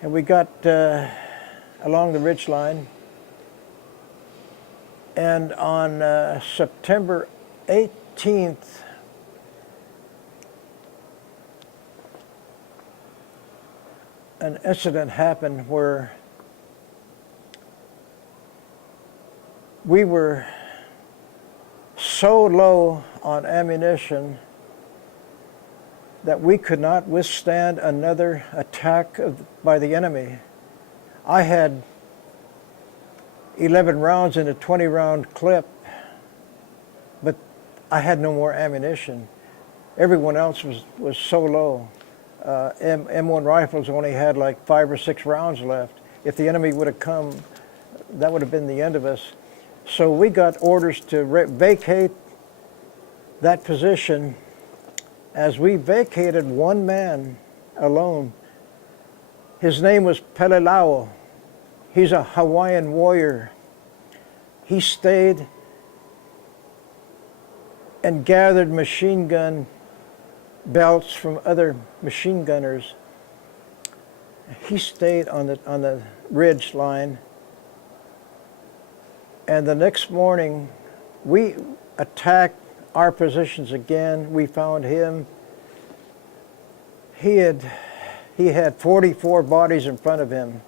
And we got along the ridge line. And on September 18th, an incident happened where we were so low on ammunition that we could not withstand another attack by the enemy. I had 11 rounds in a 20-round clip, but I had no more ammunition. Everyone else was so low. M1 rifles only had like 5 or 6 rounds left. If the enemy would have come, that would have been the end of us. So we got orders to vacate that position. As we vacated, one man alone, his name was Pelelao. He's a Hawaiian warrior. He stayed and gathered machine gun belts from other machine gunners. He stayed on the ridge line. And the next morning, we attacked our positions again. We found him. He had 44 bodies in front of him.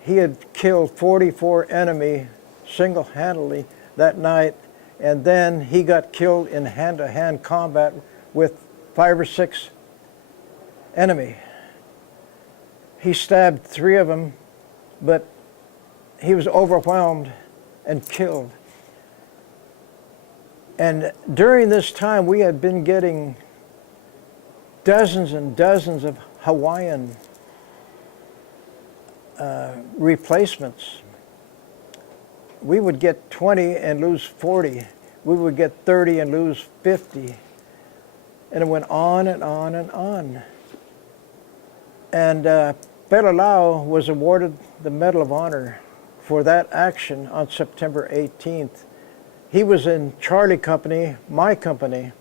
He had killed 44 enemy single-handedly that night, and then he got killed in hand-to-hand combat with 5 or 6 enemy. He stabbed 3 of them, but he was overwhelmed and killed. And during this time, we had been getting dozens and dozens of Hawaiian replacements. We would get 20 and lose 40. We would get 30 and lose 50. And it went on and on and on. And Pelelao was awarded the Medal of Honor for that action on September 18th. He was in Charlie Company, my company.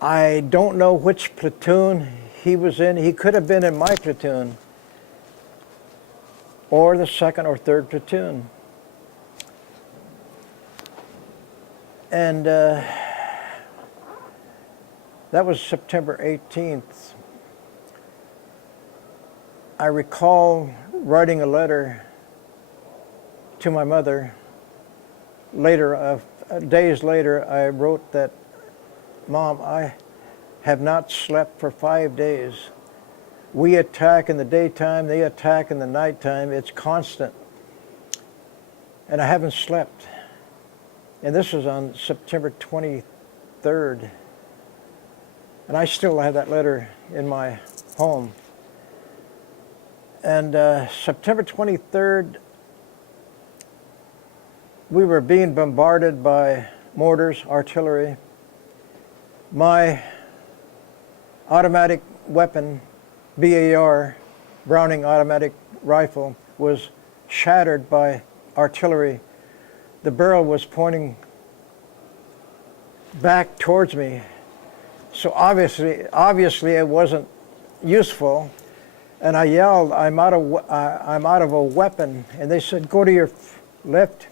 I don't know which platoon he was in. He could have been in my platoon or the 2nd or 3rd platoon. And that was September 18th. I recall writing a letter to my mother. Later, days later, I wrote that, "Mom, I have not slept for 5 days. We attack in the daytime, they attack in the nighttime. It's constant. And I haven't slept." And this was on September 23rd. And I still have that letter in my home. And September 23rd, we were being bombarded by mortars, artillery. My automatic weapon, BAR, Browning automatic rifle, was shattered by artillery. The barrel was pointing back towards me. So obviously it wasn't useful. And I yelled, I'm out of a weapon. And they said, "Go to your left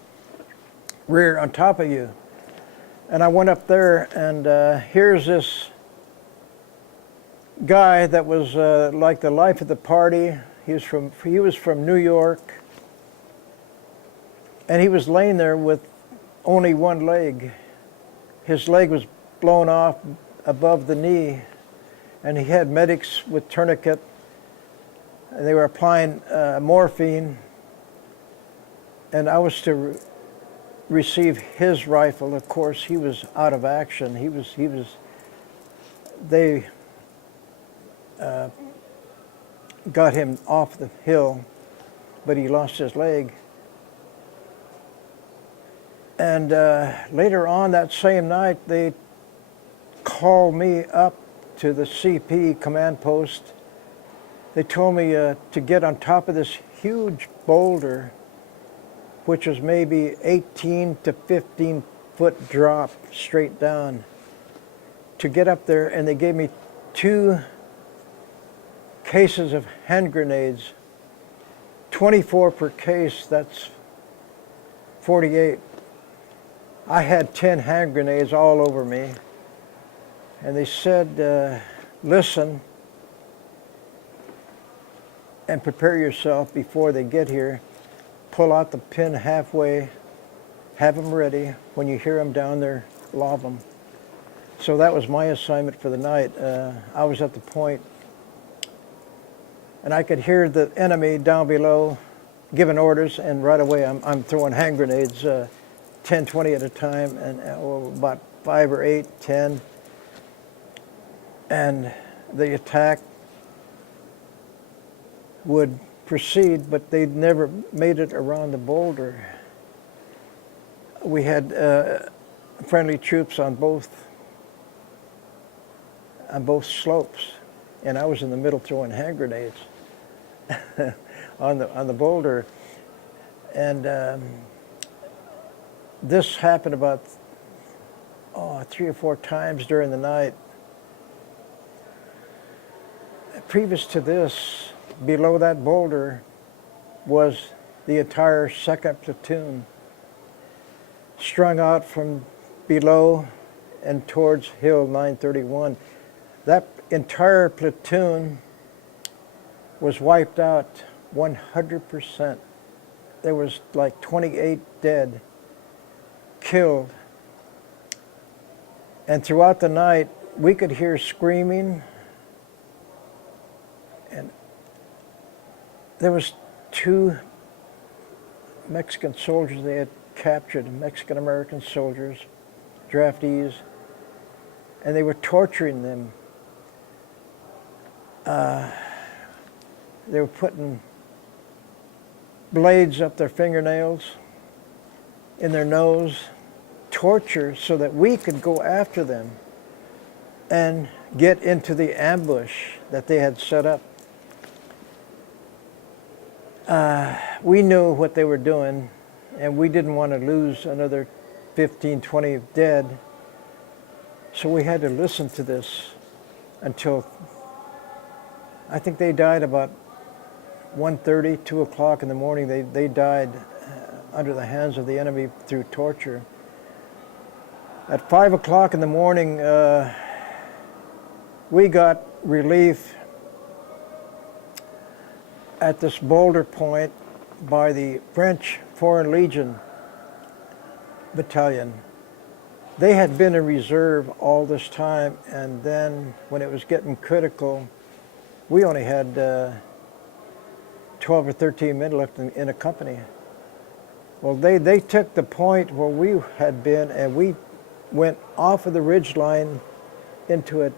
rear on top of you." And I went up there, and here's this guy that was like the life of the party. He was from New York. And he was laying there with only one leg. His leg was blown off above the knee. And he had medics with tourniquet. And they were applying morphine. And I was to receive his rifle. Of course, he was out of action. They got him off the hill, but he lost his leg. And later on that same night, they called me up to the CP command post. They told me to get on top of this huge boulder, which was maybe 18 to 15 foot drop straight down, to get up there. And they gave me 2 cases of hand grenades, 24 per case, that's 48. I had 10 hand grenades all over me. And they said, listen and prepare yourself before they get here. Pull out the pin halfway, have them ready. When you hear them down there, lob them. So that was my assignment for the night. I was at the point, and I could hear the enemy down below giving orders, and right away I'm throwing hand grenades, 10, 20 at a time, and about 5 or 8, 10. And the attack would proceed, but they never made it around the boulder. We had friendly troops on both slopes, and I was in the middle throwing hand grenades on the boulder. And this happened about 3 or 4 times during the night. Previous to this, below that boulder was the entire 2nd platoon, strung out from below and towards Hill 931. That entire platoon was wiped out 100%. There was like 28 dead, killed. And throughout the night, we could hear screaming. And there was 2 Mexican soldiers they had captured, Mexican-American soldiers, draftees, and they were torturing them. They were putting blades up their fingernails, in their nose, torture so that we could go after them and get into the ambush that they had set up. We knew what they were doing, and we didn't want to lose another 15, 20 dead. So we had to listen to this until, I think they died about 1:30, 2 o'clock in the morning. They died under the hands of the enemy through torture. At 5 o'clock in the morning, we got relief at this boulder point by the French Foreign Legion battalion. They had been in reserve all this time, and then when it was getting critical, we only had 12 or 13 men left in a company. Well, they took the point where we had been, and we went off of the ridge line to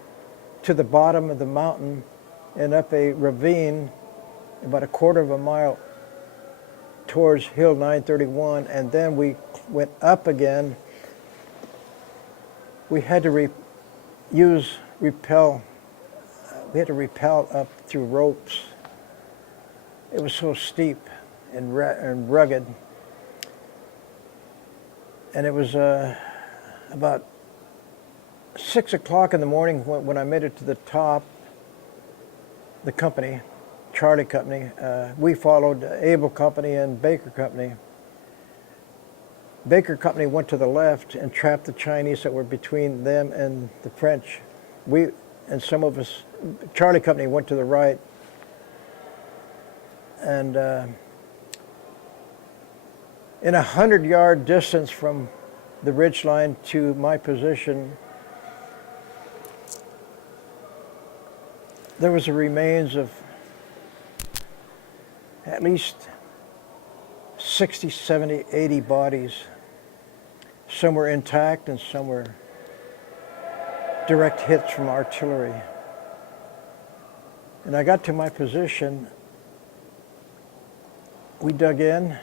the bottom of the mountain and up a ravine about a quarter of a mile towards Hill 931, and then we went up again. We had to rappel. We had to rappel up through ropes. It was so steep and rugged. And it was about 6 o'clock in the morning when I made it to the top. The company, Charlie Company, we followed Able Company and Baker Company. Baker Company went to the left and trapped the Chinese that were between them and the French. We and some of us, Charlie Company went to the right. And in 100-yard distance from the ridgeline to my position, there was the remains of at least 60, 70, 80 bodies. Some were intact and some were direct hits from artillery. And I got to my position. We dug in,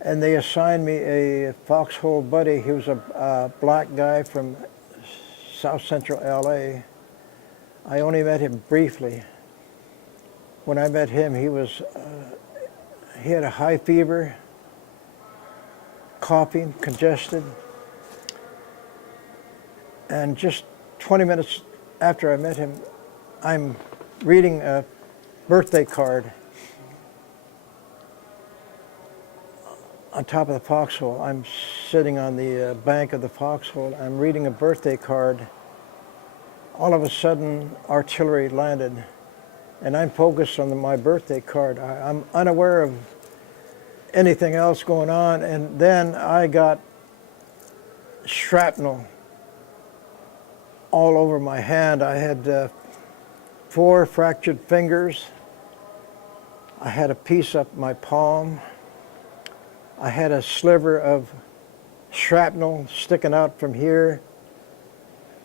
and they assigned me a foxhole buddy. He was a black guy from South Central LA. I only met him briefly. When I met him, he had a high fever, coughing, congested. And just 20 minutes after I met him, I'm reading a birthday card on top of the foxhole. I'm sitting on the bank of the foxhole. I'm reading a birthday card. All of a sudden, artillery landed, and I'm focused on my birthday card. I'm unaware of anything else going on, and then I got shrapnel all over my hand. I had 4 fractured fingers. I had a piece up my palm. I had a sliver of shrapnel sticking out from here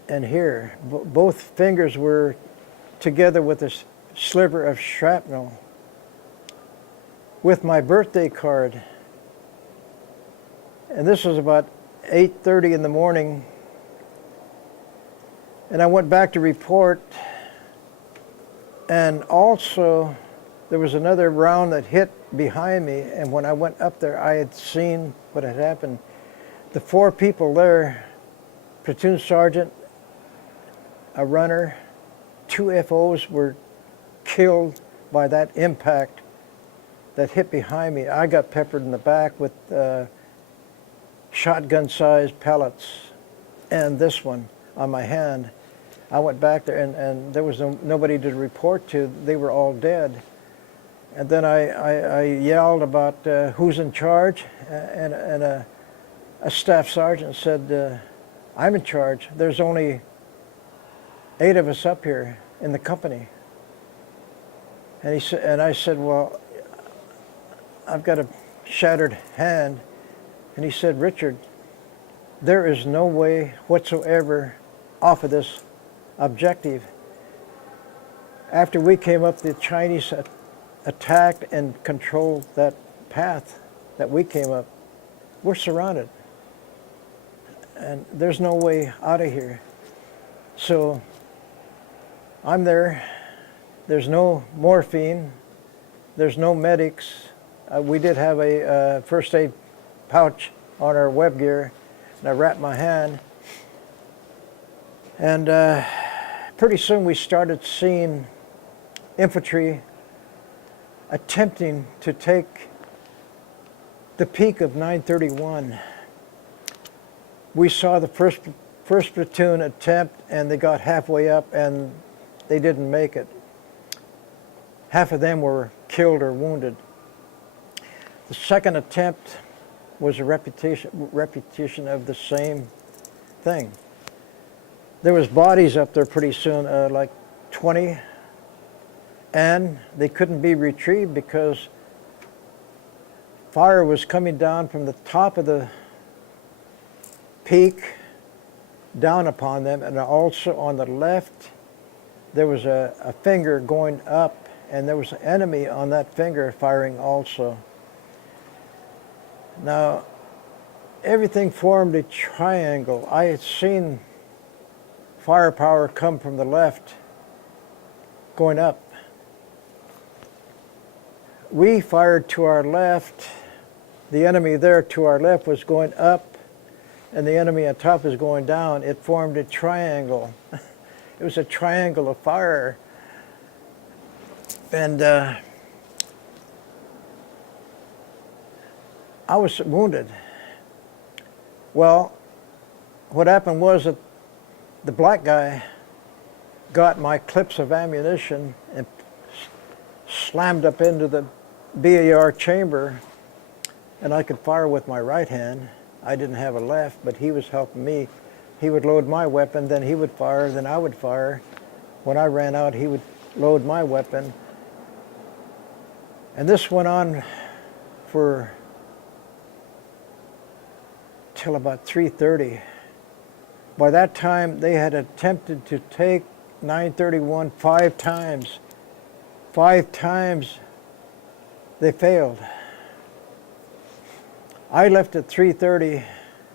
and here. Both fingers were together with a sliver of shrapnel. With my birthday card, and this was about 8:30 in the morning, and I went back to report, and also there was another round that hit behind me, and when I went up there, I had seen what had happened. The 4 people there, platoon sergeant, a runner, 2 FOs were killed by that impact that hit behind me. I got peppered in the back with shotgun-sized pellets, and this one on my hand. I went back there, and there was nobody to report to. They were all dead. And then I yelled about who's in charge, and a staff sergeant said, I'm in charge. There's only 8 of us up here in the company. And I said, well, I've got a shattered hand. And he said, Richard, there is no way whatsoever off of this objective. After we came up, the Chinese attacked and controlled that path that we came up. We're surrounded. And there's no way out of here. So I'm there. There's no morphine. There's no medics. We did have a first aid pouch on our web gear, and I wrapped my hand. And pretty soon we started seeing infantry attempting to take the peak of 931. We saw the first platoon attempt, and they got halfway up and they didn't make it. Half of them were killed or wounded. The second attempt was a repetition of the same thing. There was bodies up there pretty soon, like 20, and they couldn't be retrieved because fire was coming down from the top of the peak down upon them, and also on the left there was a finger going up, and there was an enemy on that finger firing also. Now, everything formed a triangle. I had seen firepower come from the left, going up. We fired to our left. The enemy there to our left was going up, and the enemy on top is going down. It formed a triangle. It was a triangle of fire. And I was wounded. Well, what happened was that the black guy got my clips of ammunition and slammed up into the BAR chamber, and I could fire with my right hand. I didn't have a left, but he was helping me. He would load my weapon, then he would fire, then I would fire. When I ran out, he would load my weapon. And this went on for till about 3:30. By that time, they had attempted to take 931 5 times. 5 times they failed. I left at 3:30,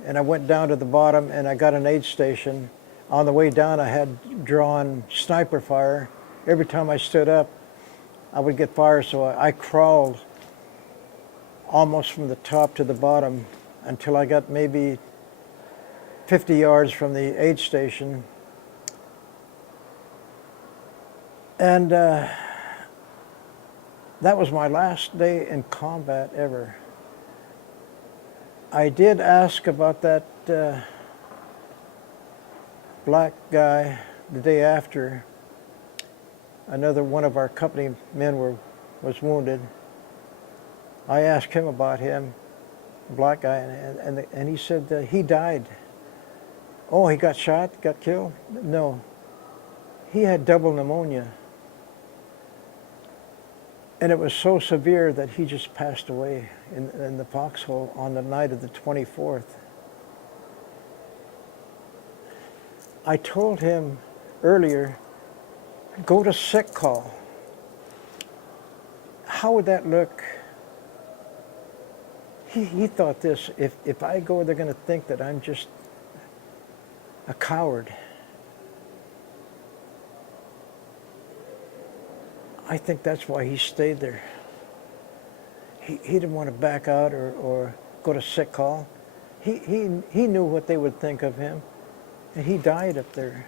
and I went down to the bottom, and I got an aid station. On the way down, I had drawn sniper fire. Every time I stood up, I would get fire, so I crawled almost from the top to the bottom until I got maybe 50 yards from the aid station. And that was my last day in combat ever. I did ask about that black guy the day after. Another one of our company men was wounded. I asked him about him, the black guy, and he said he died. Oh, he got shot, got killed? No, he had double pneumonia. And it was so severe that he just passed away in the foxhole on the night of the 24th. I told him earlier, go to sick call. How would that look? He thought this, if I go, they're going to think that I'm just a coward. I think that's why he stayed there. He didn't want to back out or go to sick call. He knew what they would think of him, and he died up there.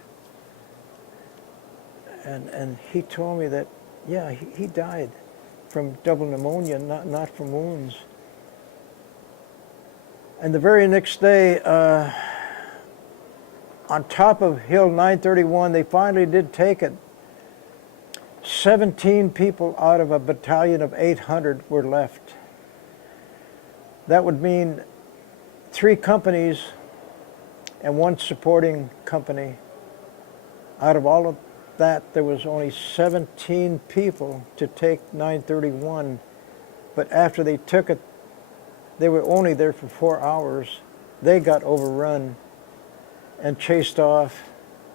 And he told me that, yeah, he died from double pneumonia, not from wounds. And the very next day, on top of Hill 931, they finally did take it. 17 people out of a battalion of 800 were left. That would mean 3 companies and 1 supporting company. Out of all of that, there was only 17 people to take 931. But after they took it, they were only there for 4 hours. They got overrun and chased off.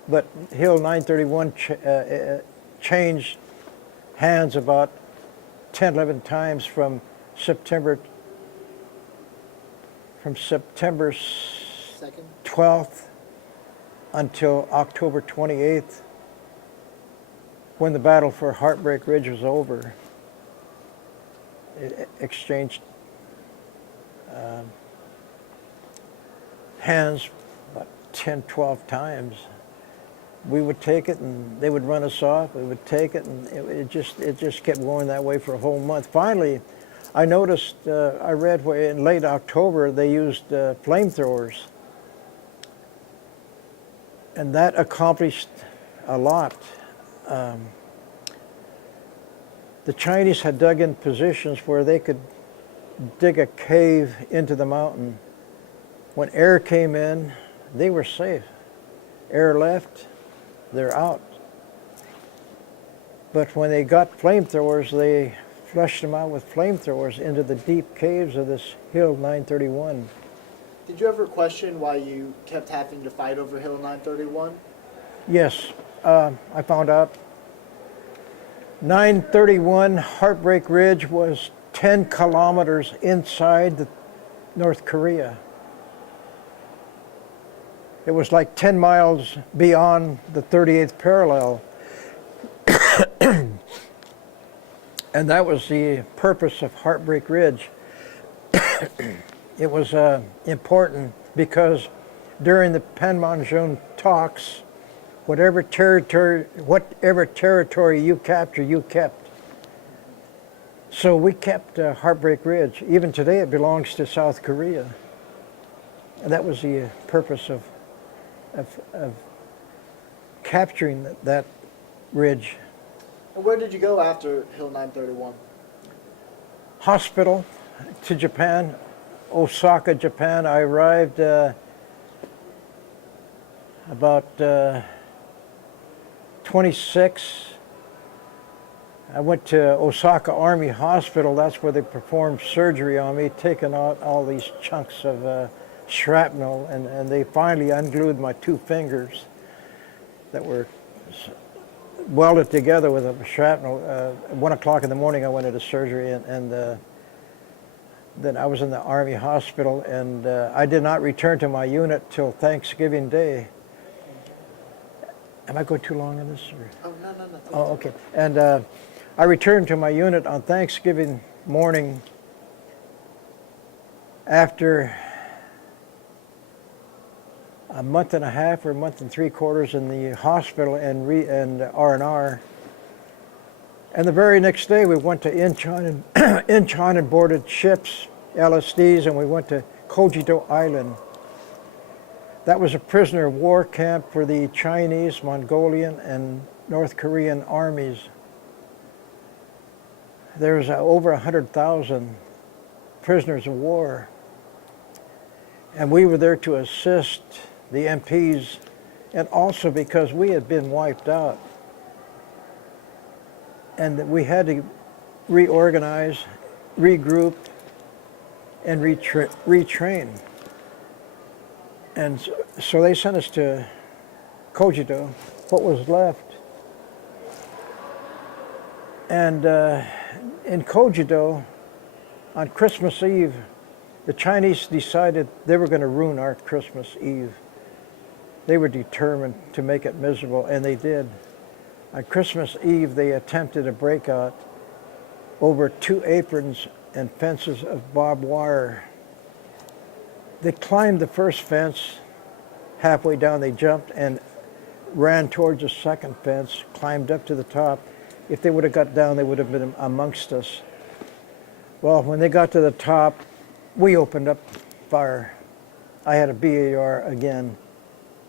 But Hill 931 changed hands about 10, 11 times from September 12th until October 28th, when the battle for Heartbreak Ridge was over. It exchanged hands about 10, 12 times. We would take it and they would run us off. We would take it and it just kept going that way for a whole month. Finally, I noticed, I read where in late October they used flamethrowers. And that accomplished a lot. The Chinese had dug in positions where they could dig a cave into the mountain. When air came in, they were safe. Air left, they're out. But when they got flamethrowers, they flushed them out with flamethrowers into the deep caves of this Hill 931. Did you ever question why you kept having to fight over Hill 931? Yes, I found out. 931 Heartbreak Ridge was 10 kilometers inside North Korea. It was like 10 miles beyond the 38th parallel. And that was the purpose of Heartbreak Ridge. It was important because during the Panmunjom talks, whatever territory you capture, you kept. So we kept Heartbreak Ridge. Even today it belongs to South Korea. And that was the purpose of capturing that ridge. And where did you go after Hill 931? Hospital to Japan, Osaka, Japan. I arrived about 26. I went to Osaka Army Hospital. That's where they performed surgery on me, taking out all these chunks of shrapnel, and they finally unglued my 2 fingers that were welded together with a shrapnel. 1 o'clock in the morning I went into surgery, and then I was in the Army hospital, and I did not return to my unit till Thanksgiving Day. Am I going too long on this? Or? Oh, no. Oh, okay. And I returned to my unit on Thanksgiving morning after a month and a half or a month and 3/4 in the hospital and R&R. And the very next day we went to Incheon and, Incheon and boarded ships, LSDs, and we went to Kojito Island. That was a prisoner of war camp for the Chinese, Mongolian, and North Korean armies. There's over 100,000 prisoners of war. And we were there to assist the MPs, and also because we had been wiped out. And we had to reorganize, regroup, and retrain. And so they sent us to Kojito, what was left. And in Kojito, on Christmas Eve, the Chinese decided they were going to ruin our Christmas Eve. They were determined to make it miserable, and they did. On Christmas Eve, they attempted a breakout over 2 aprons and fences of barbed wire. They climbed the first fence. Halfway down, they jumped and ran towards the second fence, climbed up to the top. If they would have got down, they would have been amongst us. Well, when they got to the top, we opened up fire. I had a BAR again,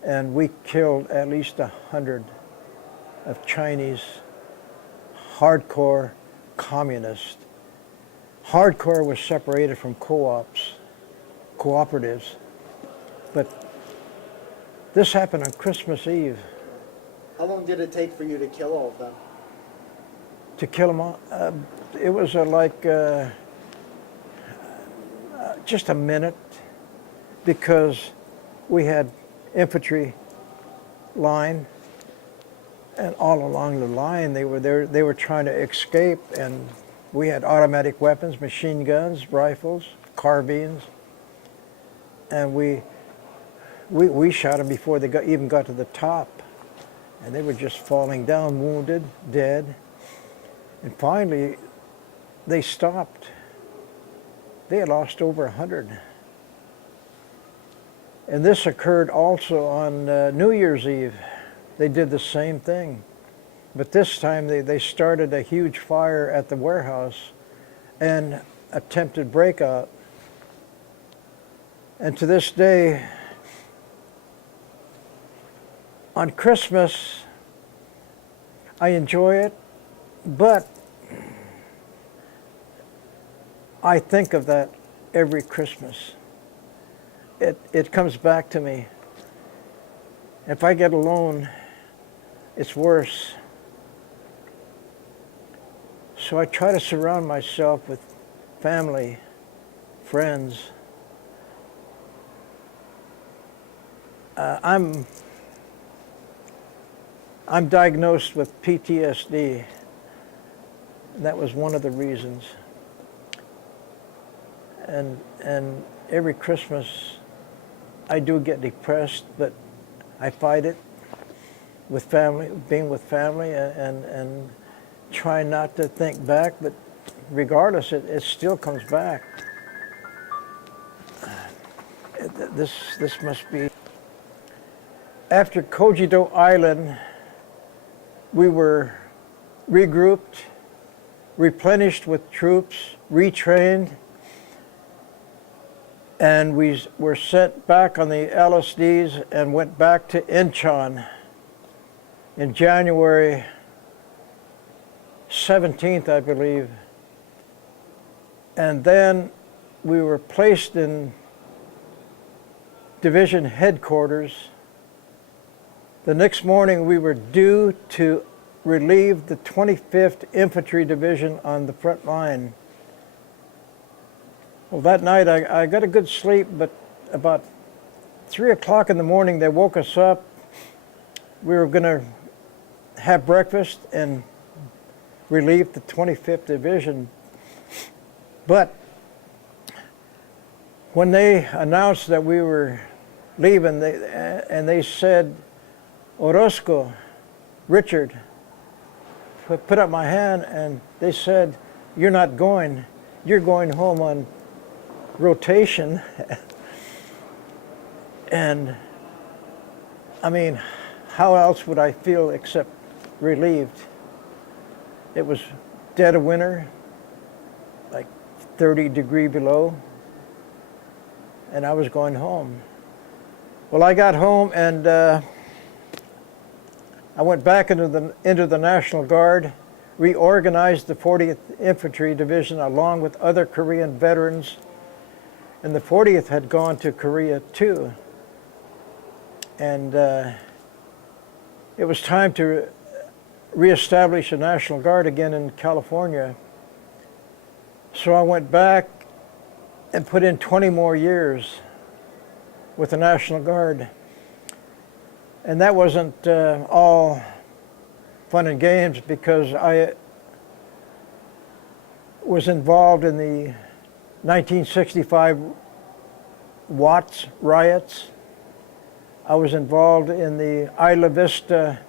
and we killed at least 100 of Chinese hardcore communists. Hardcore was separated from cooperatives, but this happened on Christmas Eve. How long did it take for you to kill all of them? To kill them all, it was just a minute, because we had infantry line, and all along the line they were there. They were trying to escape, and we had automatic weapons, machine guns, rifles, carbines, and we shot them before they even got to the top, and they were just falling down, wounded, dead. And finally, they stopped. They had lost over 100. And this occurred also on New Year's Eve. They did the same thing. But this time they started a huge fire at the warehouse and attempted breakout. And to this day, on Christmas, I enjoy it, but I think of that every Christmas. It comes back to me. If I get alone, it's worse. So I try to surround myself with family, friends. I'm diagnosed with PTSD. That was one of the reasons. And every Christmas I do get depressed, but I fight it with family, being with family, and try not to think back, but regardless, it still comes back. This must be. After Kojito Island, we were regrouped, replenished with troops, retrained, and we were sent back on the LSDs and went back to Incheon in January 17th, I believe. And then we were placed in division headquarters. The next morning we were due to relieve the 25th Infantry Division on the front line. Well, that night I got a good sleep, but about 3 o'clock in the morning they woke us up. We were going to have breakfast and relieve the 25th Division. But when they announced that we were leaving, they said, Orosco, Richard, put up my hand, and they said, you're not going, you're going home on rotation. And I mean, how else would I feel except relieved? It was dead of winter, like 30 degrees below, and I was going home. Well, I got home and I went back into the National Guard, reorganized the 40th Infantry Division along with other Korean veterans, and the 40th had gone to Korea too. And it was time to reestablish a National Guard again in California. So I went back and put in 20 more years with the National Guard. And that wasn't all fun and games, because I was involved in the 1965 Watts riots. I was involved in the Isla Vista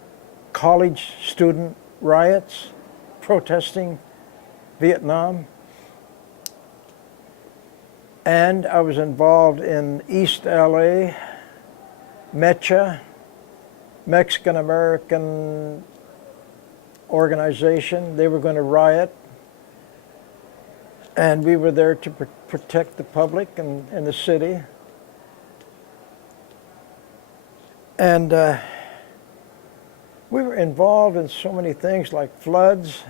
college student riots protesting Vietnam. And I was involved in East LA, MECHA, Mexican-American organization. They were going to riot, and we were there to protect the public and the city. And we were involved in so many things, like floods,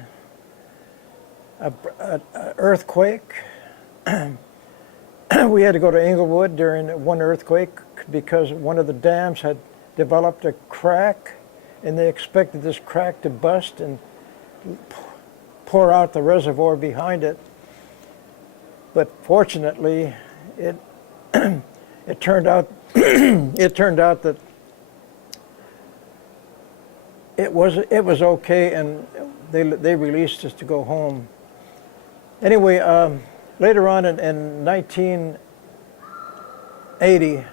an earthquake. We had to go to Inglewood during one earthquake because one of the dams had developed a crack, and they expected this crack to bust and pour out the reservoir behind it. But fortunately, it turned out that it was okay, and they released us to go home. Anyway, later on in 1980,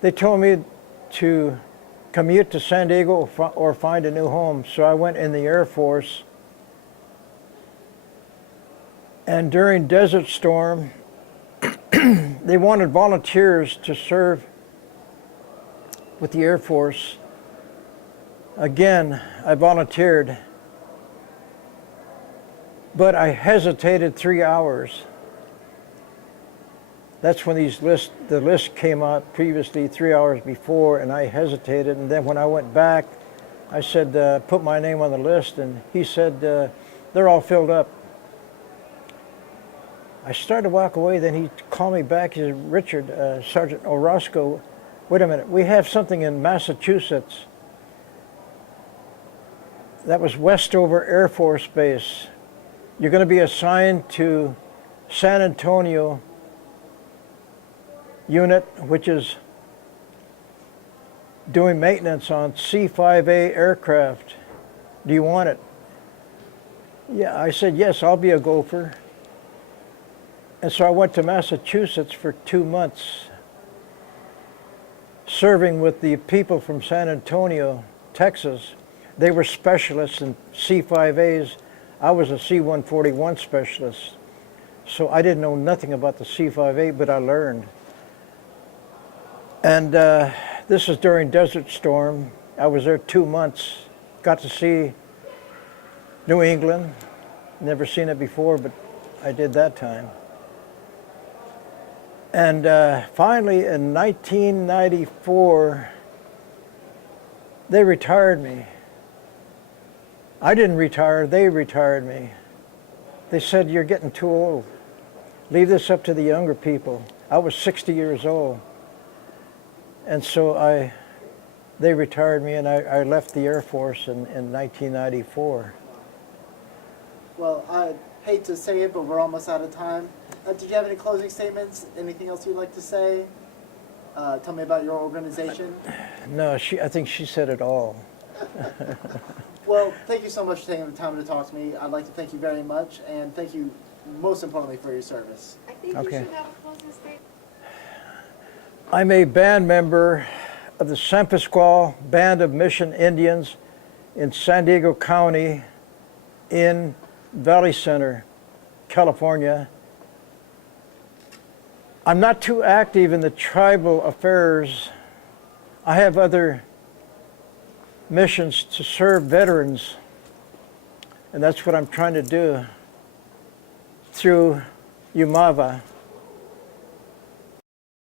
they told me to commute to San Diego or find a new home. So I went in the Air Force. And during Desert Storm, they wanted volunteers to serve with the Air Force. Again, I volunteered, but I hesitated 3 hours. That's when the list came out previously 3 hours before, and I hesitated. And then when I went back, I said, put my name on the list, and he said, they're all filled up. I started to walk away, then he called me back. He said, Richard, Sergeant Orosco, wait a minute, we have something in Massachusetts. That was Westover Air Force Base. You're going to be assigned to San Antonio unit, which is doing maintenance on C-5A aircraft. Do you want it? Yeah, I said, yes, I'll be a gopher. And so I went to Massachusetts for 2 months, serving with the people from San Antonio, Texas. They were specialists in C-5As. I was a C-141 specialist. So I didn't know nothing about the C-5A, but I learned. And this was during Desert Storm. I was there 2 months, got to see New England. Never seen it before, but I did that time. And finally, in 1994, they retired me. I didn't retire, they retired me. They said, you're getting too old. Leave this up to the younger people. I was 60 years old. And so they retired me, and I left the Air Force in 1994. Well, I hate to say it, but we're almost out of time. Did you have any closing statements? Anything else you'd like to say? Tell me about your organization. No, I think she said it all. Well, thank you so much for taking the time to talk to me. I'd like to thank you very much, and thank you most importantly for your service. I think you should have a closing statement. I'm a band member of the San Pasqual Band of Mission Indians in San Diego County in Valley Center, California. I'm not too active in the tribal affairs. I have other missions to serve veterans And that's what I'm trying to do through UMAVA